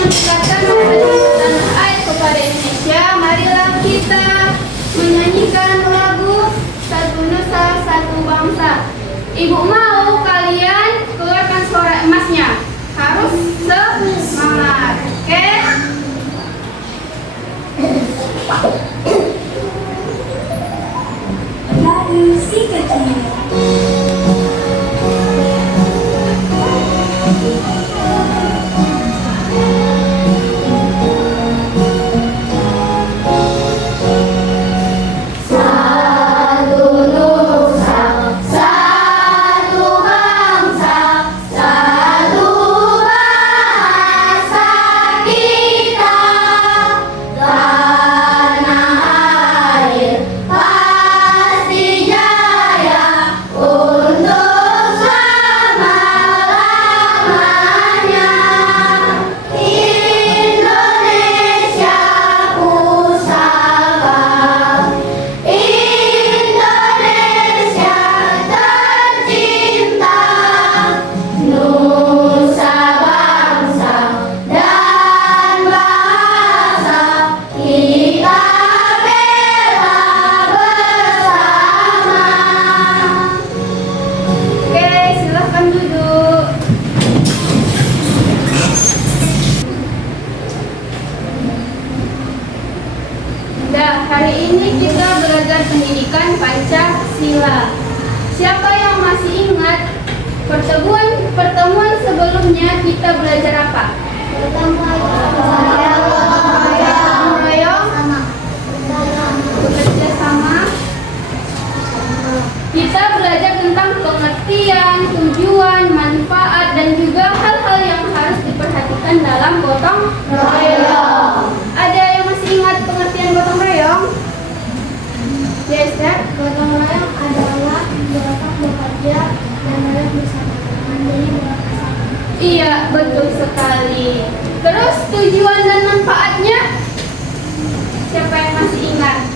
mendekatkan masa depan tanah air kepada Indonesia, marilah kita menyanyikan lagu Satu Nusa Satu Bangsa. Ibu mau kalian keluarkan suara emasnya. Harus semangat. Oke? Lagu si kecil. Hari ini kita belajar pendidikan Pancasila. Siapa yang masih ingat pertemuan sebelumnya kita belajar apa? Bekerja sama. Kita belajar tentang pengertian, tujuan, manfaat, dan juga hal-hal yang harus diperhatikan dalam gotong royong. Ada yang masih ingat pengertian gotong royong? Yes, Dad. Gotong royong adalah gotong bekerja dan harus bersama menjadi bersama. Iya, betul sekali. Terus tujuan dan manfaatnya? Siapa yang masih ingat?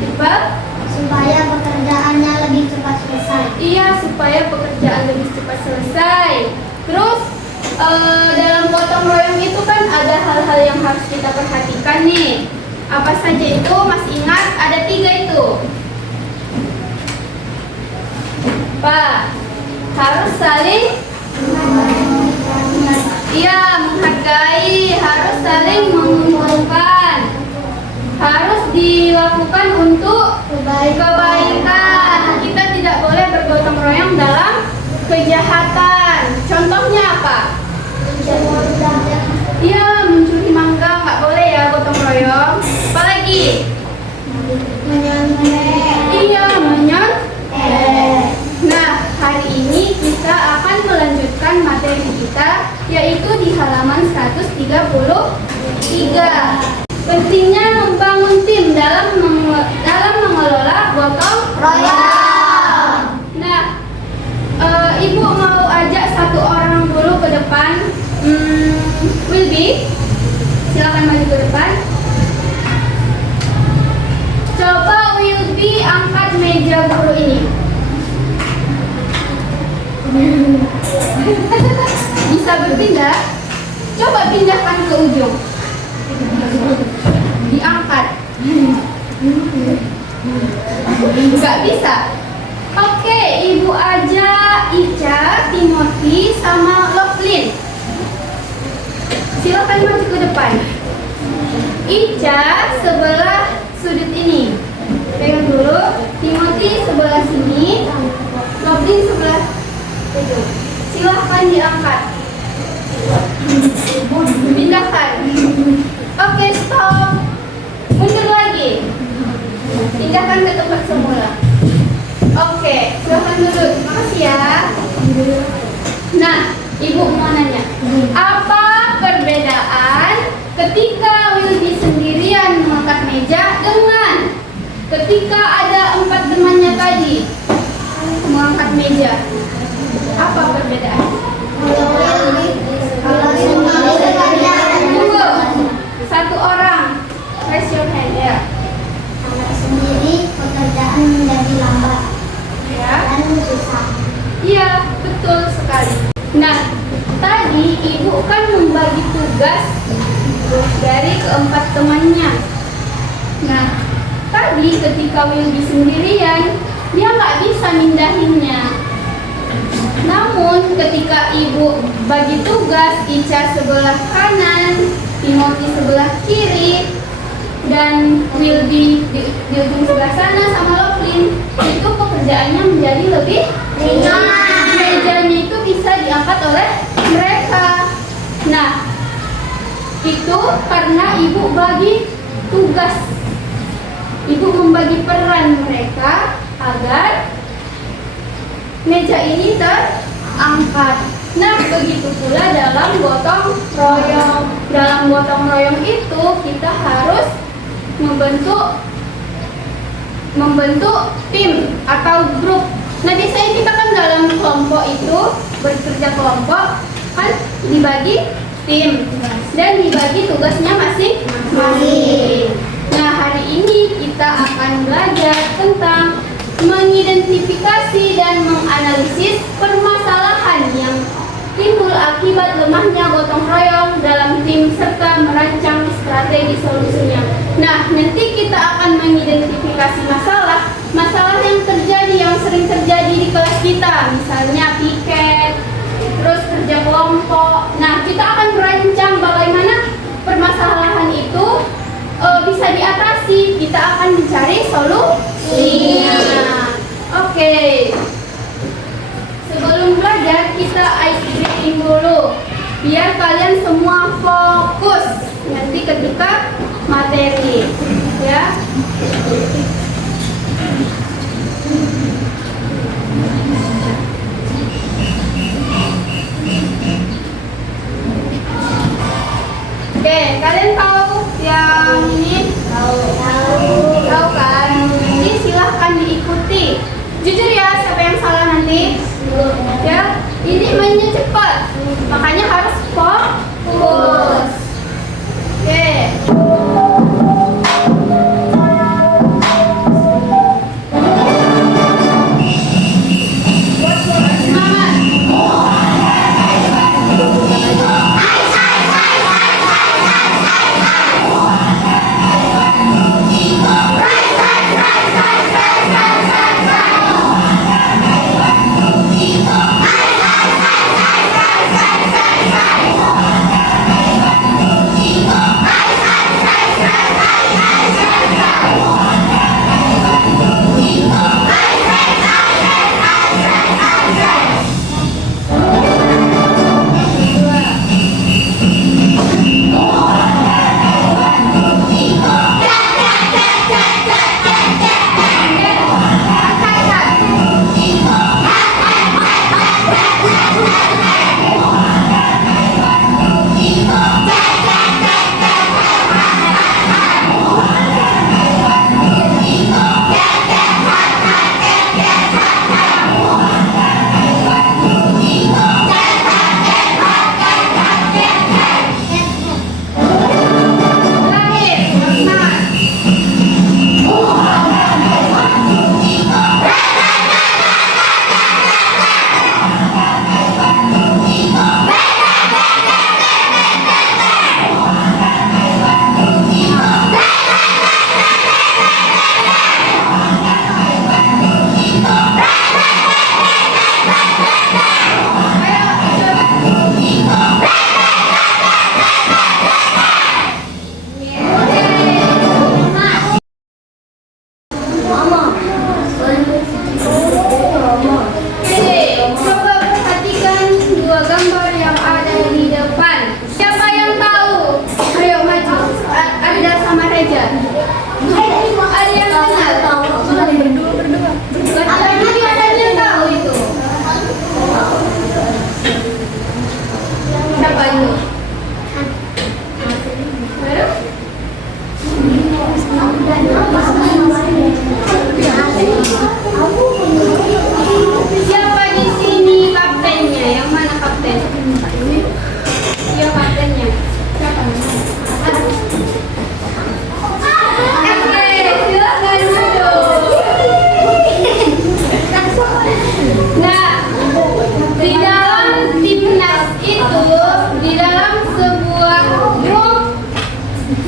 Iqbal? Supaya pekerjaannya lebih cepat selesai. Iya, supaya pekerjaan lebih cepat selesai. Terus dalam gotong royong itu kan ada hal-hal yang harus kita perhatikan nih. Apa saja itu? Masih ingat? Ada 3 itu. Pak, harus saling menghargai, harus saling mengumpulkan, harus dilakukan untuk kebaikan. Kita tidak boleh bergotong royong dalam kejahatan. Contohnya apa? Iya, mencuri mangga nggak boleh ya gotong royong. Apalagi? Iya, menyontek. Nah, hari ini kita akan melanjutkan materi kita, yaitu di halaman 133. Pentingnya membangun tim dalam mengelola gotong royong. Nah, Ibu mau ajak 1 orang dulu ke depan. Wilby, silakan maju ke depan. Coba Wilby angkat meja guru ini. Bisa berpindah? Coba pindahkan ke ujung. Diangkat. Nggak bisa. Oke, Ibu ajak Ica, Timothy, sama Lovelyn. Silakan maju ke depan. Ica sebelah sudut ini. Pegang dulu. Timothy sebelah sini. Lovelyn sebelah itu. Silahkan diangkat. Pindahkan. Oke, stop. Mundur lagi. Pindahkan ke tempat semula. Oke, silahkan duduk. Terima kasih ya. Nah, Ibu mau nanya, apa perbedaan ketika Wilby sendirian mengangkat meja dengan ketika ada 4 temannya tadi mengangkat meja? Apa perbedaan? Tunggu, 1 orang, raise your hand ya. Sendiri pekerjaan menjadi lambat Ya. dan susah. Iya, betul sekali. Nah, tadi ibu kan membagi tugas dari keempat temannya. Nah, tadi ketika Wilby sendirian, dia nggak bisa mindahinnya. Namun ketika ibu bagi tugas Ica sebelah kanan, Timothy sebelah kiri, dan Wilby di ujung sebelah sana sama Lovelin, itu pekerjaannya menjadi lebih ringan. Mejanya itu bisa diangkat oleh mereka. Nah, itu karena ibu bagi tugas. Ibu membagi peran mereka agar meja ini terangkat. Nah, begitu pula dalam gotong royong. Dalam gotong royong itu kita harus membentuk tim atau grup. Nah, biasanya kita kan dalam kelompok itu bekerja kelompok kan dibagi tim dan dibagi tugasnya masing-masing. Nah, hari ini kita akan belajar tentang mengidentifikasi dan menganalisis permasalahan yang timbul akibat lemahnya gotong royong dalam tim serta merancang strategi solusinya. Nah, nanti kita akan mengidentifikasi masalah yang terjadi, yang sering terjadi di kelas kita, misalnya piket, terus kerja kelompok. Nah, kita akan merancang bagaimana permasalahan itu bisa diatasi. Kita akan mencari solusinya. Oke. Sebelum belajar, kita ice breaking dulu biar kalian semua fokus nanti ketika materi, ya. Oke, kalian tahu yang ini? Tahu kan? Jadi silahkan diikuti. Jujur ya, siapa yang salah nanti? Ya, ini mainnya cepat, makanya harus fokus. Oke. Semangat.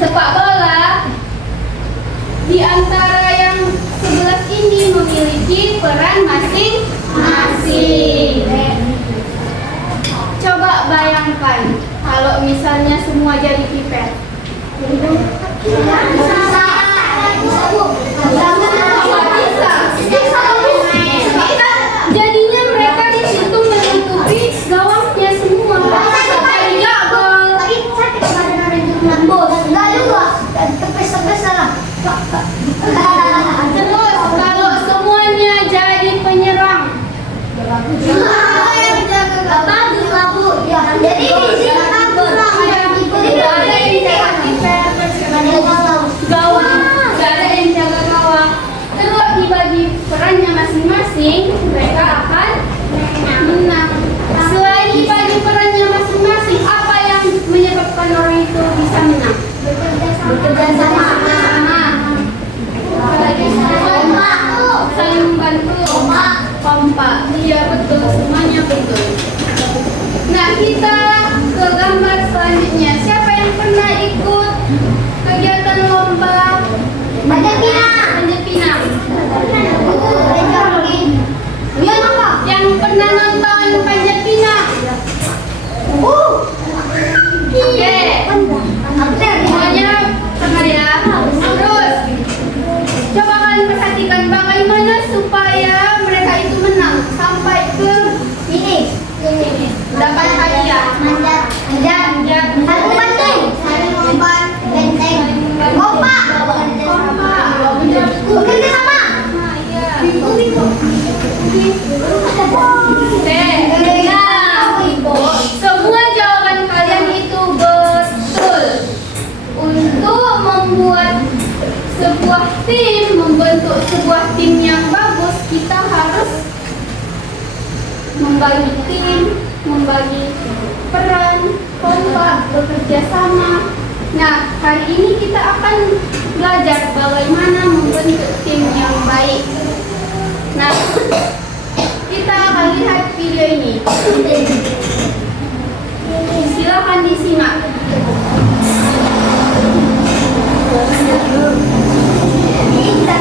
sepak bola. Di antara yang 11 ini memiliki peran masing-masing. Coba bayangkan kalau misalnya semua jadi pipet. Jadinya mereka di situ menutupi gawangnya semua. Enggak gol. Terus kalau semuanya jadi penyerang. Jadi di sini Gawang, nggak ada yang jaga gawang. Terus dibagi perannya masing-masing, mereka akan menang. Selain dibagi perannya masing-masing, apa yang menyebabkan orang itu bisa menang? bekerja sama. Apalagi saling membantu. Kompak. Iya betul, semuanya betul. Nah, kita ke gambar selanjutnya. Siapa yang pernah ikut kegiatan lomba Panjat pinang. panjat pinang? Yang Yang pernah nonton panjat pinang? Oke. Semuanya pernah ya? Terus coba kalian perhatikan bagaimana supaya mereka itu menang sampai ke ini dapat hadiah. manjat satu benteng saling lompat benteng kompak bekerja sama Nah, iya. Semua jawaban kalian itu betul. Untuk membuat sebuah tim, membentuk sebuah tim yang bagus, kita harus membagi tim, membagi peran, kompak, bekerja sama. Nah, hari ini kita akan belajar bagaimana membentuk tim yang baik. Nah, kita akan lihat video ini. Silakan disimak. Kita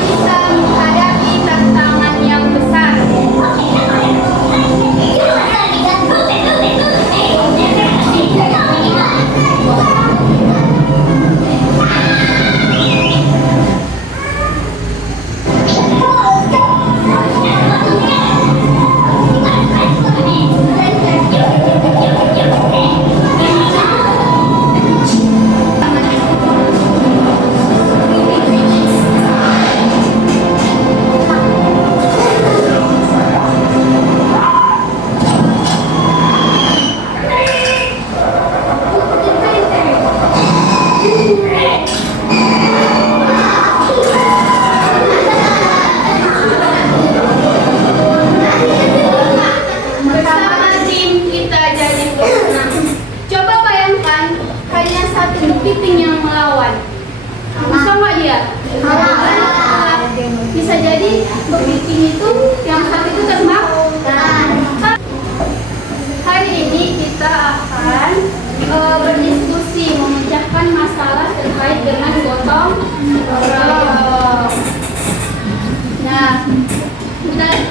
bisa menghadapi tantangan yang besar. Bersama tim kita jadi pemenang. Coba bayangkan hanya satu tim yang melawan. Bisa nggak dia? Bisa jadi pemimpin itu yang satu itu terbang. Hari ini kita akan berdiskusi memecahkan masalah terkait dengan gotong royong. Nah,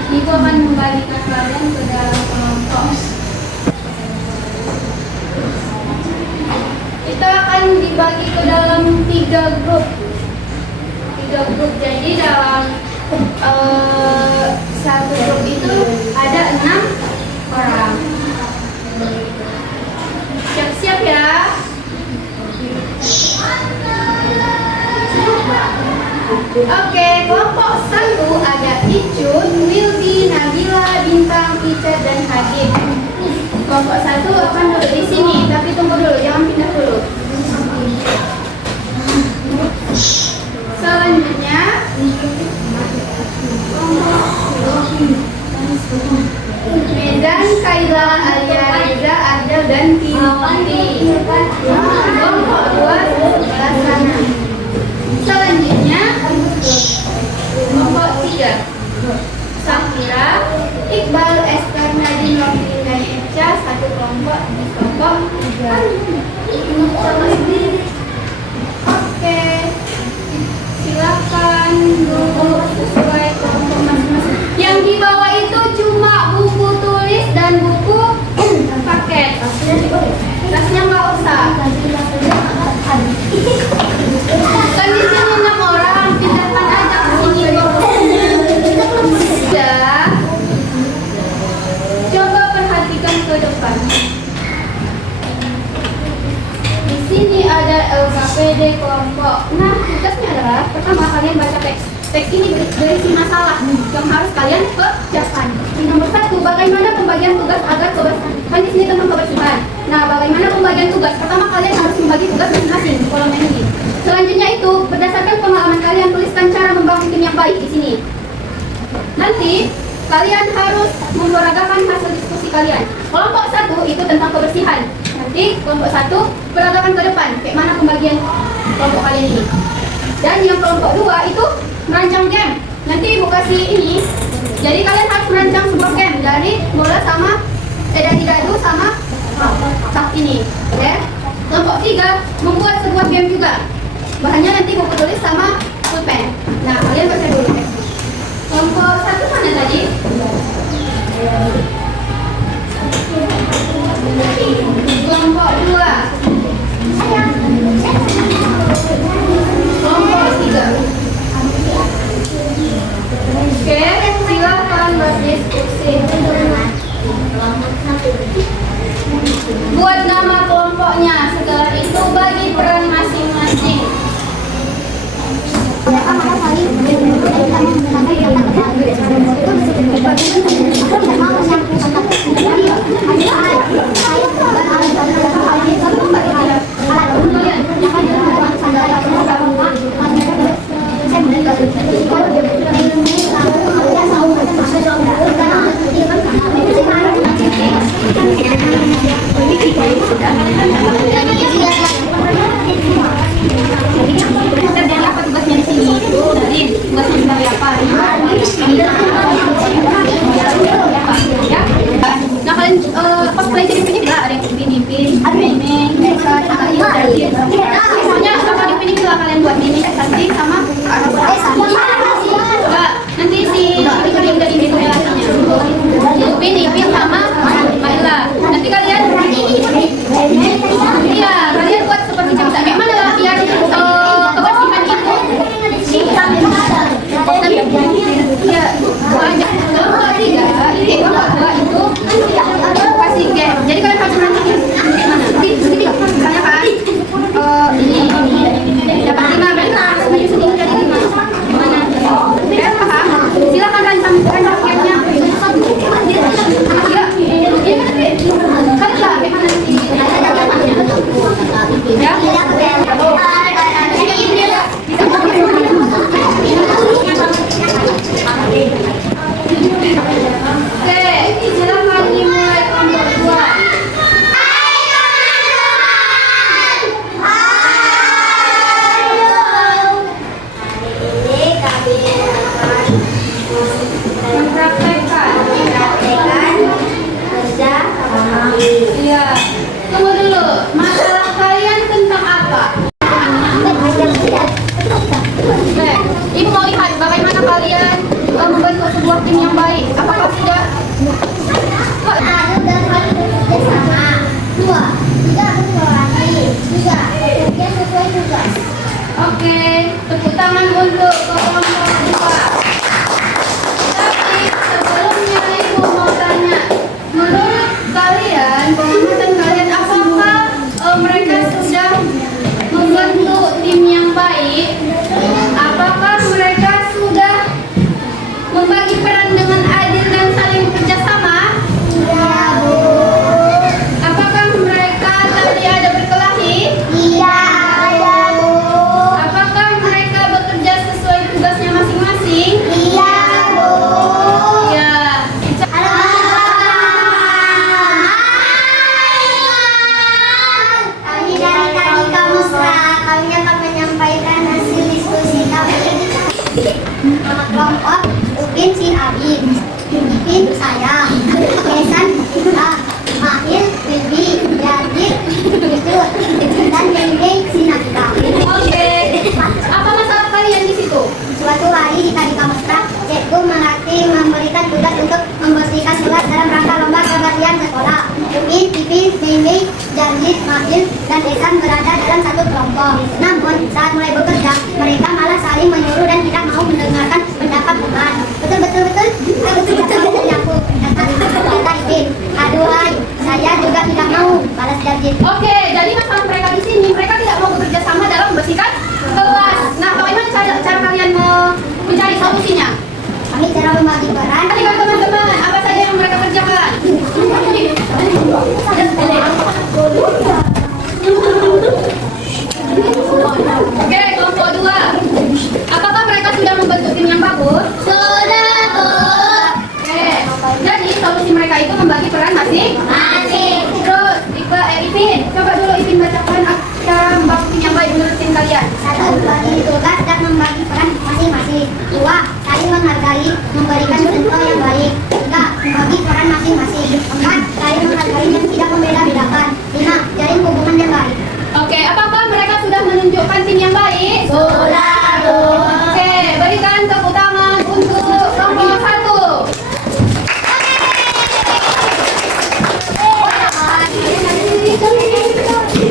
Ibu akan membagikan kalian ke dalam kelompok. Kita akan dibagi ke dalam 3 grup. Jadi dalam satu grup itu ada 6 orang. Siap-siap ya. Oke, kelompok 1 ada Icut, Wildi, Nabila, Bintang, Ica, dan Hadid. Kelompok 1 akan duduk di sini, tapi tunggu dulu, jangan pindah dulu. Selanjutnya, Medan, Kaila, Alia, Reza, dan Timothy. Kelompok 2 sebelah sana. Selanjutnya kelompok 3 Safira, Iqbal, Esther, Nadine, Rofi, dan Echa. Satu kelompok di kelompok 3. Oke, silakan duduk sesuai kelompok masing-masing. Yang di bawah itu cuma buku tulis dan buku paket. Tasnya nggak usah. Kan di sini 6 orang, pindahkan aja ke sini kelompoknya. Ya, coba perhatikan ke depan. Di sini ada LKPD kelompok. Nah, tugasnya adalah pertama kalian baca teks. Teks ini berisi masalah yang harus kalian kerjakan. Nomor 1, bagaimana pembagian tugas agar kebersihan. Kan di sini tentang kebersihan. Nah, bagaimana pembagian tugas? Pertama kalian harus membagi tugas masing-masing di kolom ini. Selanjutnya itu berdasarkan pengalaman kalian tuliskan cara membangun tim yang baik di sini. Nanti kalian harus memperagakan hasil diskusi kalian. Kelompok 1 itu tentang kebersihan. Nanti kelompok 1 peragakan ke depan. Kayak mana pembagian kelompok kalian ini. Dan yang kelompok 2 itu merancang game. Nanti ibu kasih ini. Jadi kalian harus merancang sebuah game dari bola sama dari dadu sama tak ini. Ya. Kelompok 3 membuat sebuah game juga. Bahannya nanti buku tulis sama pulpen. Nah, kalian baca dulu. Kelompok 1 mana tadi? Kelompok 2. Kelompok 3. Oke, silakan berdiskusi. Buat nama kelompoknya. Setelah itu bagi peran masing-masing. Nah kalian pas belajar di sini juga ada yang pilih-pilih, semuanya sama di juga kalian buat ini cantik sama nanti si pilih dari ini pilih sama Maila. Nanti kalian iya kalian buat seperti cerita kayak mana lah biar kebersihan itu ya banyak. Kelompok 3 ini kelompok 2 itu kasih game. Jadi kalian harus nanti mana misalnya kan ini dapat 5 berarti harus maju sedikit dari 5 mana ya paham. Silakan rancang gamenya ya ini kan lah gimana nanti ya oke, silakan dimulai kelompok 2. Mempraktekkan kerja iya. Tunggu dulu, masalah kalian tentang apa? Ibu mau lihat bagaimana kalian membentuk sebuah tim yang baik. Apakah sudah? Satu dan harus bekerja sama. 2. 3 berkolaborasi. 3 bekerja sesuai tugas. Oke, tepuk tangan untuk kelompok 2. Tapi sebelumnya ibu mau tanya, menurut kalian, pengamatan kalian apakah mereka sudah membentuk tim yang baik? Apakah mereka sudah membagi peran dengan adil dan saling bekerja sama? Iya, Bu. Apakah mereka tadi ada berkelahi? Iya, ada, Bu. Apakah mereka bekerja sesuai Jin. Oke, jadi masalah mereka di sini, mereka tidak mau bekerja sama dalam membersihkan kelas. Nah, bagaimana cara kalian mencari solusinya? Kami cara membagi peran. Perhatikan teman-teman, apa saja yang mereka kerjakan? Oke, kelompok 2. Apakah mereka sudah membentuk tim yang bagus? Sudah, Bu. Oke, jadi solusi mereka itu membagi peran Masih. Terus, Ipin, coba dulu Ipin bacakan cara membagi tim yang baik menurut tim kalian. 1. Bagi tugas dan membagi peran masing-masing. 2. Saling menghargai, memberikan contoh yang baik. 3. Membagi peran masing-masing. 4. Saling menghargai dan tidak membeda-bedakan. 5. Jalin hubungan yang baik. Oke, apakah mereka sudah menunjukkan tim yang baik? Sudah, Bu. Oke, berikan tepuk tangan untuk kelompok 1.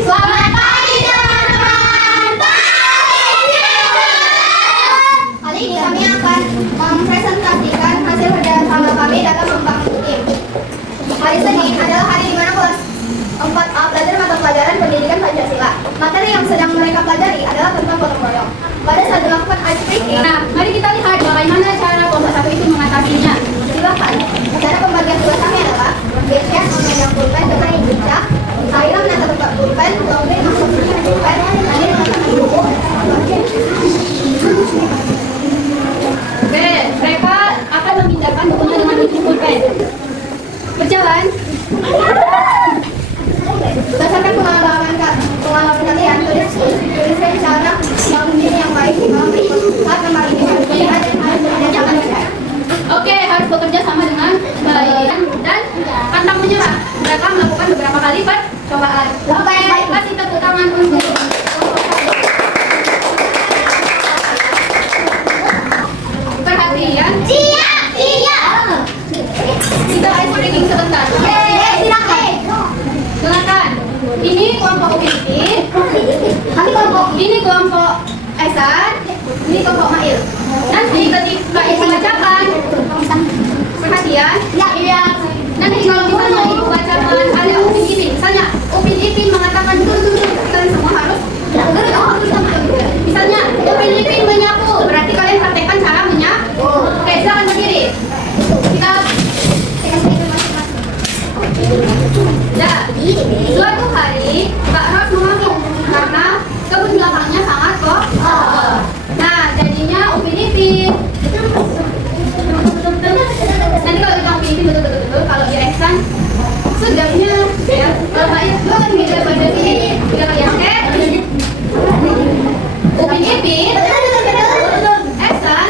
Selamat pagi, teman-teman. Kali ini kami akan mempresentasikan hasil kerja sama kami dalam membangun tim. Hari Senin adalah hari di mana kelas 4A belajar mata pelajaran pendidikan Pancasila. Materi yang sedang mereka pelajari adalah tentang gotong royong. Pada saat dilakukan ice breaking, Nah, mari kita lihat bagaimana cara kelompok 1 itu mengatasinya. silakan. Cara pembagian tugas kami adalah Gesya memegang pulpen dengan Indonesia, Saira menata buka pulpen, Lauri memposisikan pulpen, Nadir menata buku. Oke, mereka akan memindahkan bukunya dengan ujung pulpen. Berjalan. Berdasarkan pengalaman kalian, tuliskan cara membangun diri yang baik saat membagi peran dan jangan menyerah. Oke, harus bekerja sama dengan baik dan pantang menyerah. Mereka melakukan beberapa kali percobaan. Oke, kasih tepuk tangan untuk perhatian. Siap, siap. Kita ice breaking sebentar. Silakan. Silakan. Ini kelompok Upin, Kami kelompok ini kelompok Esan, ini kelompok Mail. Nanti ketika ibu bacakan, perhatian. Iya. Nanti kalau misalnya ibu bacakan ada Upin Ipin, misalnya Upin Ipin mengatakan dulu, kalian semua harus misalnya Upin Ipin menyapu, berarti kalian praktekkan cara menyapu. Oke, silakan berdiri. Kita jadi suatu hari Kak Ros mengamuk karena kebun belakangnya sangat kotor. Nah, jadinya Upin Ipin. Nanti kalau kita Upin Ipin betul-betul kalau di Eksan sedapnya ya. Kalau Mbak itu kan beda pada ini, beda kayak Upin Ipin. Eksan.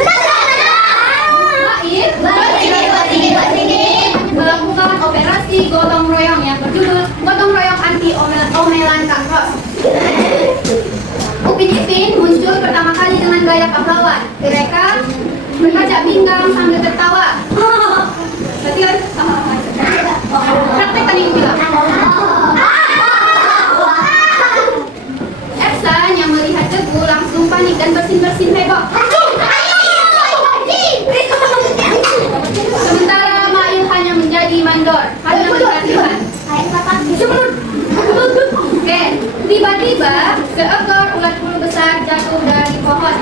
Melakukan operasi gotong royong yang berjudul Gotong Royong Anti Omelan Kak Ros. Upin Ipin muncul pertama kali dengan gaya pahlawan. Mereka mengajak pinggang sambil tertawa. Berarti kan praktek tadi aku bilang. Epsan yang melihat debu langsung panik dan bersin-bersin heboh. Sementara Mail hanya menjadi mandor karena memperhatikan. Oke, tiba-tiba seekor ulat bulu besar jatuh dari pohon.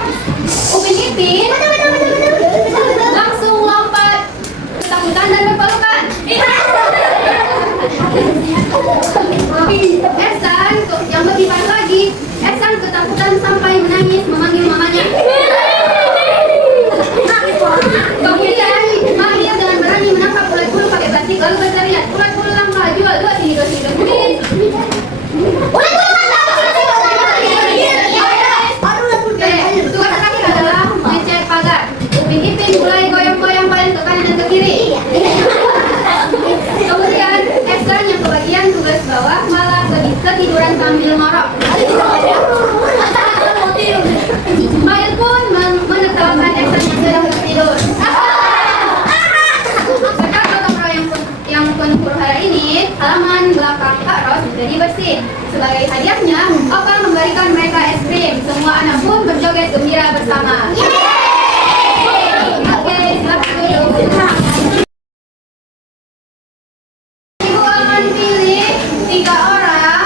Upin Ipin langsung lompat ketakutan dan berpelukan. Ehsan yang lebih parah lagi, Ehsan ketakutan sampai menangis memanggil mamanya. Kemudian Mail dengan berani menangkap ulat bulu pakai batik lalu berteriak, ulat bulu langka, jual dua sini. Tugas terakhir adalah mengecat pagar. Upin Ipin mulai goyang-goyang paling ke kanan dan ke kiri. Kemudian Ehsan yang kebagian tugas bawah malah ketiduran sambil ngorok. Mail pun menertawakan Ehsan yang sedang tertidur. Berkat gotong royong yang penuh huru-hara ini, halaman belakang Kak Ros menjadi bersih. Sebagai hadiahnya, Oka memberikan mereka es krim. Semua anak pun berjoget gembira bersama. Oke, silakan duduk. Ibu akan pilih 3 orang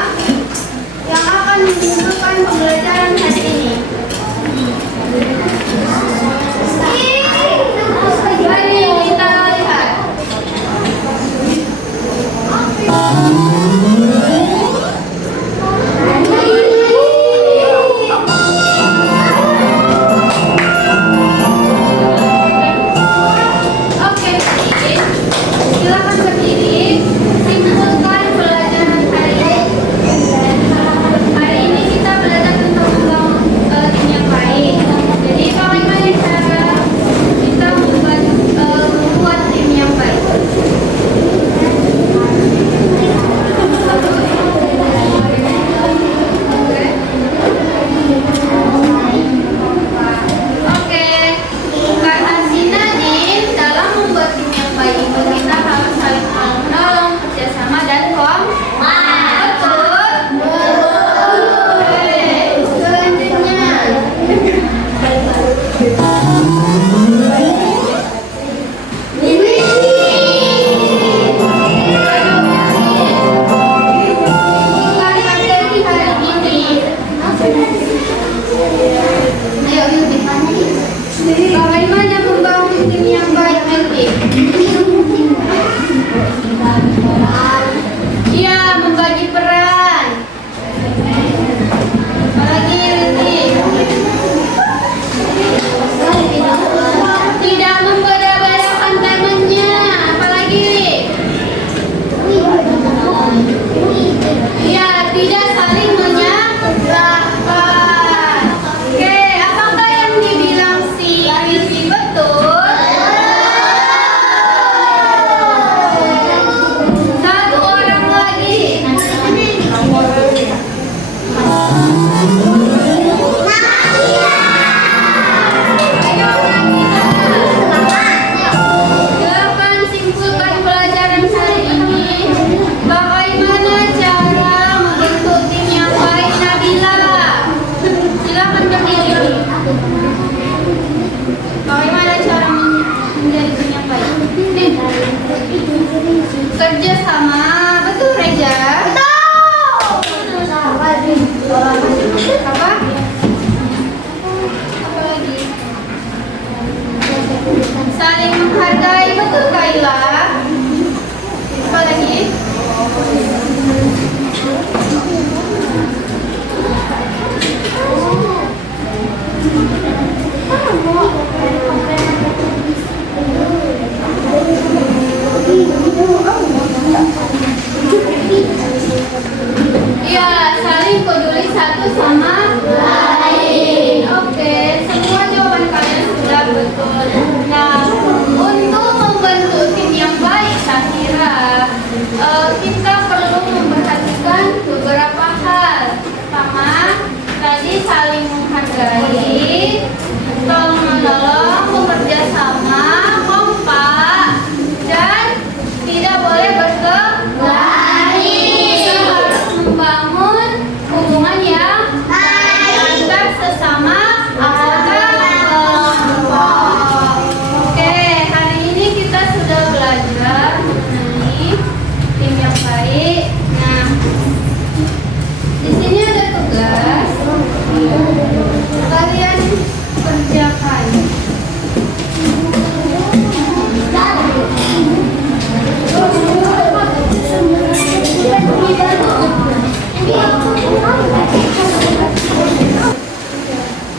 kalian kerjakan.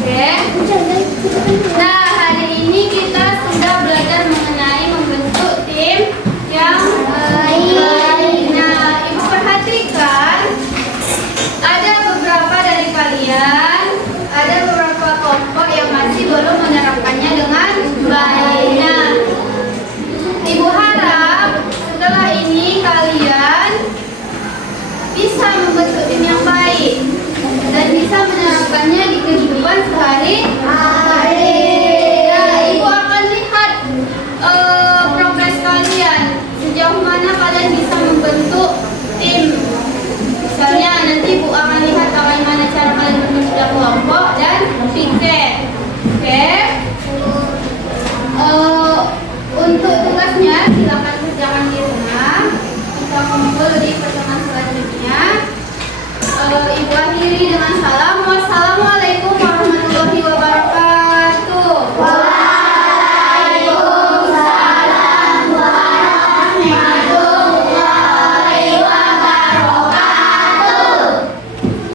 Oke. Nah, hari ini kita sudah belajar mengenai membentuk tim yang baik. Nah, Ibu perhatikan ada beberapa dari kalian, ada beberapa kelompok yang masih belum menerapkannya dengan baik. Nah, Ibu harap setelah ini kalian bisa membentuk tim yang baik dan bisa menerapkannya di kehidupan sehari-hari. Nah, Ibu akan lihat progres kalian, sejauh mana kalian bisa membentuk